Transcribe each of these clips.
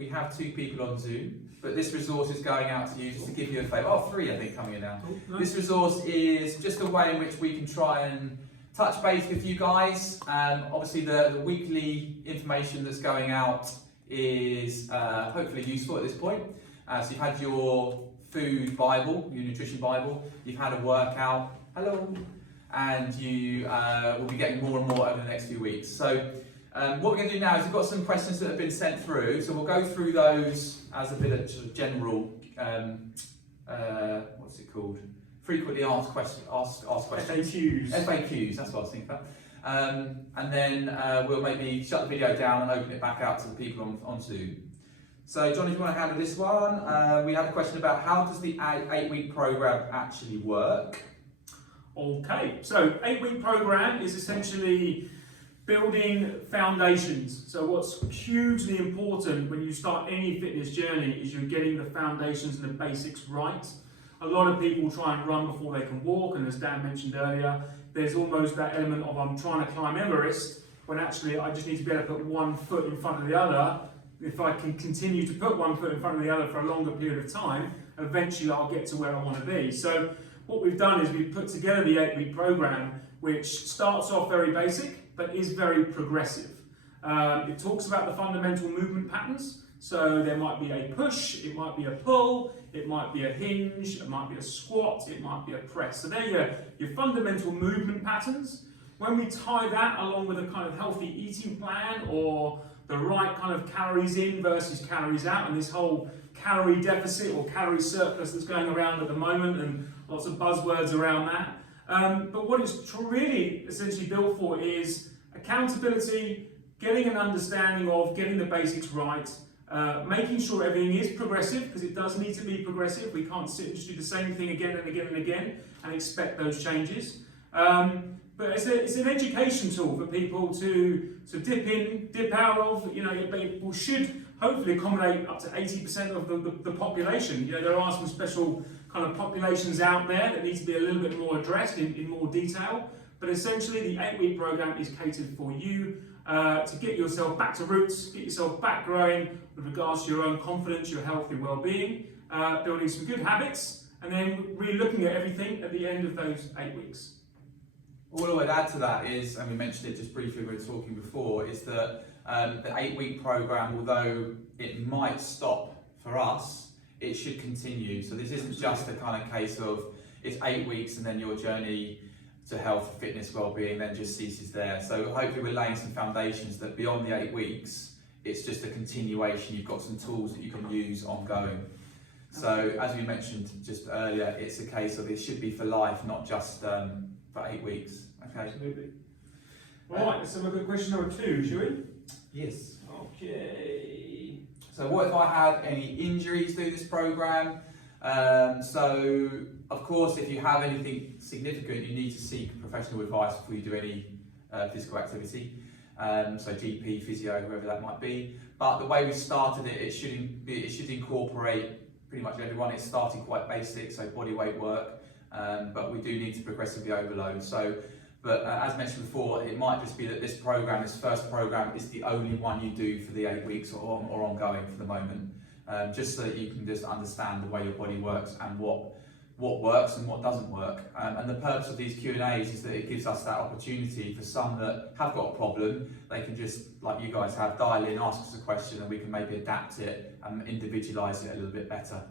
we have 2 people on Zoom, but this resource is going out to you just to give you a favour. Oh, 3 I think coming in now. Oh, nice. This resource is just a way in which we can try and touch base with you guys. Obviously the weekly information that's going out is hopefully useful at this point. So you've had your food Bible, your nutrition Bible, you've had a workout, hello, and you will be getting more and more over the next few weeks. So what we're going to do now is we've got some questions that have been sent through, so we'll go through those as a bit of sort of general, what's it called? Frequently asked questions. FAQs, that's what I was thinking about. And then we'll maybe shut the video down and open it back out to the people on Zoom. So John, if you want to handle this one, we had a question about how does the 8-week program actually work? Okay, so 8-week program is essentially building foundations. So what's hugely important when you start any fitness journey is you're getting the foundations and the basics right. A lot of people try and run before they can walk, and as Dan mentioned earlier, there's almost that element of I'm trying to climb Everest, when actually I just need to be able to put one foot in front of the other. If I can continue to put one foot in front of the other for a longer period of time, eventually I'll get to where I want to be. So what we've done is we've put together the 8-week program, which starts off very basic, but is very progressive. It talks about the fundamental movement patterns. So there might be a push, it might be a pull, it might be a hinge, it might be a squat, it might be a press. So they're your fundamental movement patterns. When we tie that along with a kind of healthy eating plan or the right kind of calories in versus calories out, and this whole calorie deficit or calorie surplus that's going around at the moment, and lots of buzzwords around that. But what it's really essentially built for is accountability, getting an understanding of getting the basics right, making sure everything is progressive, because it does need to be progressive. We can't sit and just do the same thing again and again and again and expect those changes. But it's an education tool for people to dip in, dip out of. You know, it should hopefully accommodate up to 80% of the population. You know, there are some special kind of populations out there that need to be a little bit more addressed in more detail. But essentially, the 8-week program is catered for you to get yourself back to roots, get yourself back growing with regards to your own confidence, your health, your well-being, building some good habits, and then really looking at everything at the end of those 8 weeks. All I would add to that is, and we mentioned it just briefly when we were talking before, is that the 8-week program, although it might stop for us, it should continue. So this isn't just a kind of case of it's 8 weeks and then your journey to health, fitness, well-being then just ceases there. So hopefully we're laying some foundations that beyond the 8 weeks, it's just a continuation. You've got some tools that you can use ongoing. So as we mentioned just earlier, it's a case of it should be for life, not just for 8 weeks. Okay. Absolutely. All right, let's have a good question number 2, shall we? Yes. Okay. So what if I had any injuries through this program? So of course, if you have anything significant, you need to seek professional advice before you do any physical activity. So GP, physio, whoever that might be. But the way we started it, it should incorporate pretty much everyone. It started quite basic, so body weight work, but we do need to progressively overload. So, but as mentioned before, it might just be that this program, this first program, is the only one you do for the 8 weeks or ongoing for the moment, just so that you can just understand the way your body works and what works and what doesn't work. And the purpose of these Q&As is that it gives us that opportunity for some that have got a problem. They can just, like you guys have, dial in, ask us a question, and we can maybe adapt it and individualise it a little bit better.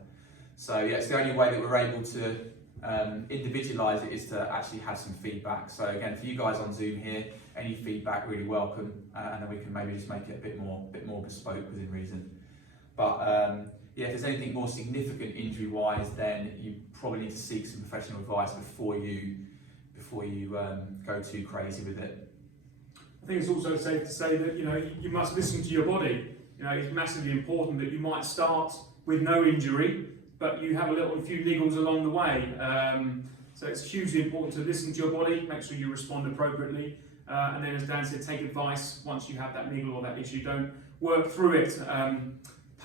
So yeah, it's the only way that we're able to individualise it is to actually have some feedback. So again, for you guys on Zoom here, any feedback really welcome, and then we can maybe just make it a bit more bespoke within reason. But yeah, if there's anything more significant injury-wise, then you probably need to seek some professional advice before you go too crazy with it. I think it's also safe to say that you must listen to your body. It's massively important that you might start with no injury, but you have a few niggles along the way. So it's hugely important to listen to your body, make sure you respond appropriately, and then, as Dan said, take advice once you have that niggle or that issue. Don't work through it.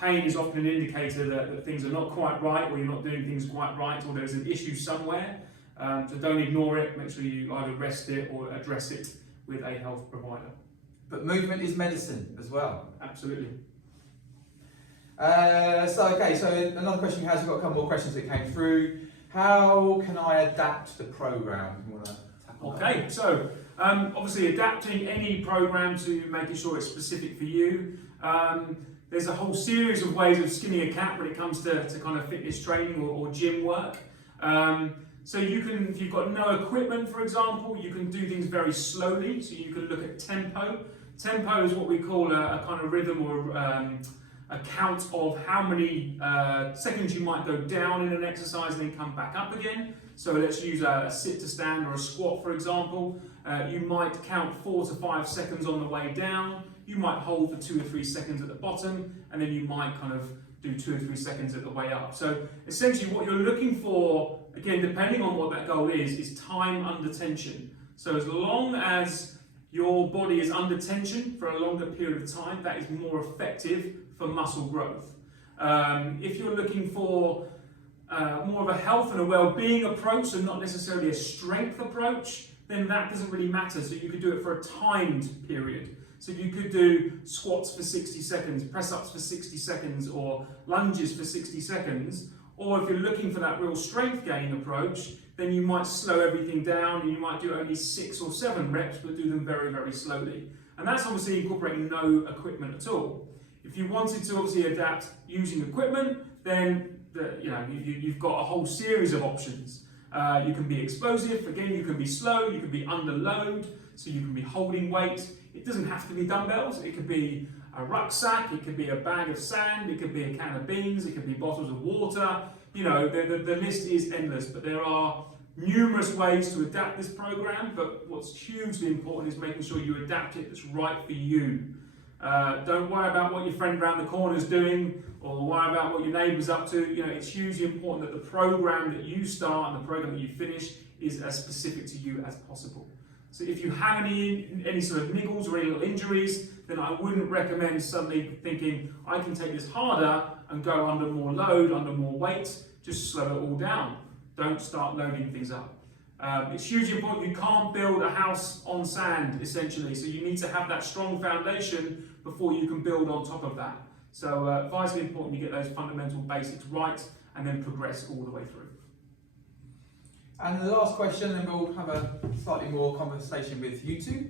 Pain is often an indicator that things are not quite right, or you're not doing things quite right, or there's an issue somewhere. So don't ignore it. Make sure you either rest it or address it with a health provider. But movement is medicine as well. Absolutely. So another question he has, we've got a couple more questions that came through. How can I adapt the program? You want to tackle that? Okay, so obviously adapting any program to making sure it's specific for you. There's a whole series of ways of skinning a cat when it comes to kind of fitness training or gym work. So you can, if you've got no equipment, for example, you can do things very slowly. So you can look at tempo. Tempo is what we call a kind of rhythm or a count of how many seconds you might go down in an exercise and then come back up again. So let's use a sit to stand or a squat, for example. You might count 4 to 5 seconds on the way down. You might hold for 2 or 3 seconds at the bottom, and then you might kind of do 2 or 3 seconds at the way up. So essentially what you're looking for, again, depending on what that goal is time under tension. So as long as your body is under tension for a longer period of time, that is more effective for muscle growth. If you're looking for more of a health and a well-being approach, and not necessarily a strength approach, then that doesn't really matter. So you could do it for a timed period. So you could do squats for 60 seconds, press-ups for 60 seconds, or lunges for 60 seconds. Or if you're looking for that real strength gain approach, then you might slow everything down and you might do only 6 or 7 reps, but do them very, very slowly. And that's obviously incorporating no equipment at all. If you wanted to obviously adapt using equipment, then you've got a whole series of options. You can be explosive, again, you can be slow, you can be under load, so you can be holding weight. It doesn't have to be dumbbells, it could be a rucksack, it could be a bag of sand, it could be a can of beans, it could be bottles of water. You know, the list is endless, but there are numerous ways to adapt this program, but what's hugely important is making sure you adapt it that's right for you. Don't worry about what your friend around the corner is doing, or worry about what your neighbour's up to. You know, it's hugely important that the program that you start and the program that you finish is as specific to you as possible. So if you have any sort of niggles or any little injuries, then I wouldn't recommend suddenly thinking, I can take this harder and go under more load, under more weight. Just slow it all down. Don't start loading things up. It's hugely important. You can't build a house on sand, essentially. So you need to have that strong foundation before you can build on top of that. So vitally important you get those fundamental basics right and then progress all the way through. And the last question, and we'll have a slightly more conversation with you two.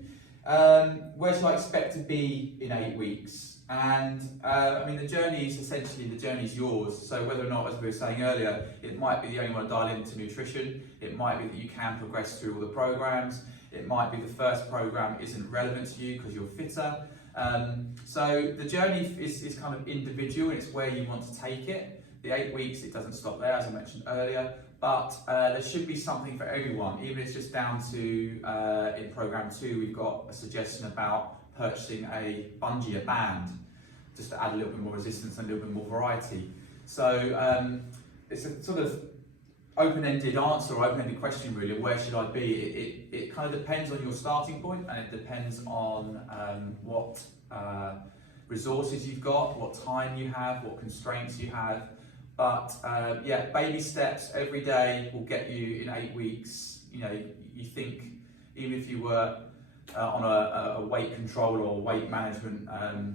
Where should I expect to be in 8 weeks? And I mean, the journey is yours. So whether or not, as we were saying earlier, it might be that you only want to dial into nutrition. It might be that you can progress through all the programs. It might be the first program isn't relevant to you because you're fitter. So the journey is kind of individual, and it's where you want to take it. The 8 weeks, it doesn't stop there, as I mentioned earlier. But there should be something for everyone, even if it's just down to, in program 2, we've got a suggestion about purchasing a bungee, a band, just to add a little bit more resistance and a little bit more variety. So it's a sort of open-ended answer or open-ended question really, where should I be? It kind of depends on your starting point, and it depends on what resources you've got, what time you have, what constraints you have. But yeah, baby steps every day will get you in 8 weeks. You know, you think even if you were on a weight control or weight management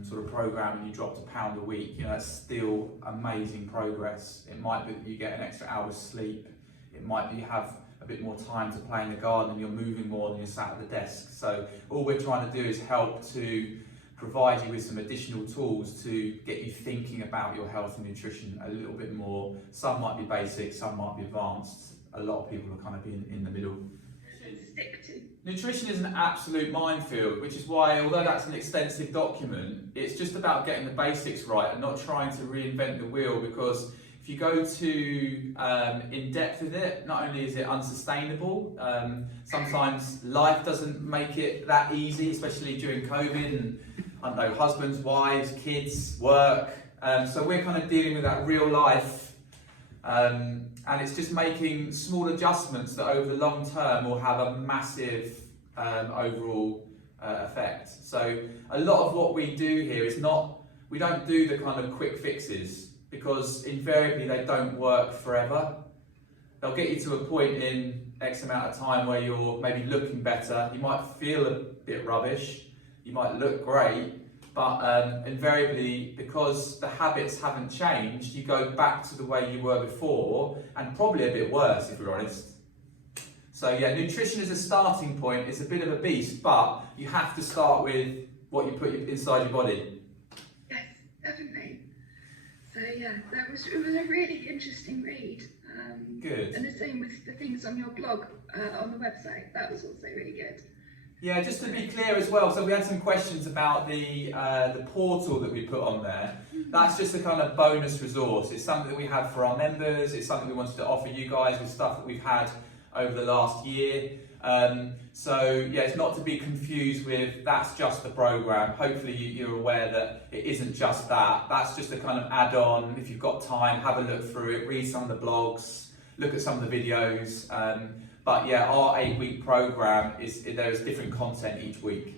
sort of program and you dropped a pound a week, you know, that's still amazing progress. It might be that you get an extra hour's sleep. It might be you have a bit more time to play in the garden and you're moving more than you're sat at the desk. So all we're trying to do is help to provide you with some additional tools to get you thinking about your health and nutrition a little bit more. Some might be basic, some might be advanced. A lot of people are kind of in the middle. Nutrition is an absolute minefield, which is why, although that's an extensive document, it's just about getting the basics right and not trying to reinvent the wheel, because if you go too in depth with it, not only is it unsustainable, sometimes life doesn't make it that easy, especially during COVID and, I don't know, husbands, wives, kids, work. So we're kind of dealing with that real life, and it's just making small adjustments that over the long term will have a massive overall effect. So a lot of what we do here is we don't do the kind of quick fixes, because invariably they don't work forever. They'll get you to a point in X amount of time where you're maybe looking better. You might feel a bit rubbish. You might look great, but invariably, because the habits haven't changed, you go back to the way you were before, and probably a bit worse if you're honest. So yeah, nutrition as a starting point is a bit of a beast, but you have to start with what you put inside your body. Yes, definitely. So yeah, it was a really interesting read. Good. And the same with the things on your blog, on the website. That was also really good. Yeah, just to be clear as well, so we had some questions about the portal that we put on there. That's just a kind of bonus resource. It's something that we had for our members. It's something we wanted to offer you guys with stuff that we've had over the last year. So yeah, it's not to be confused with that's just the program. Hopefully you're aware that it isn't just that. That's just a kind of add-on. If you've got time, have a look through it, read some of the blogs, look at some of the videos. But yeah, our 8-week program there is different content each week.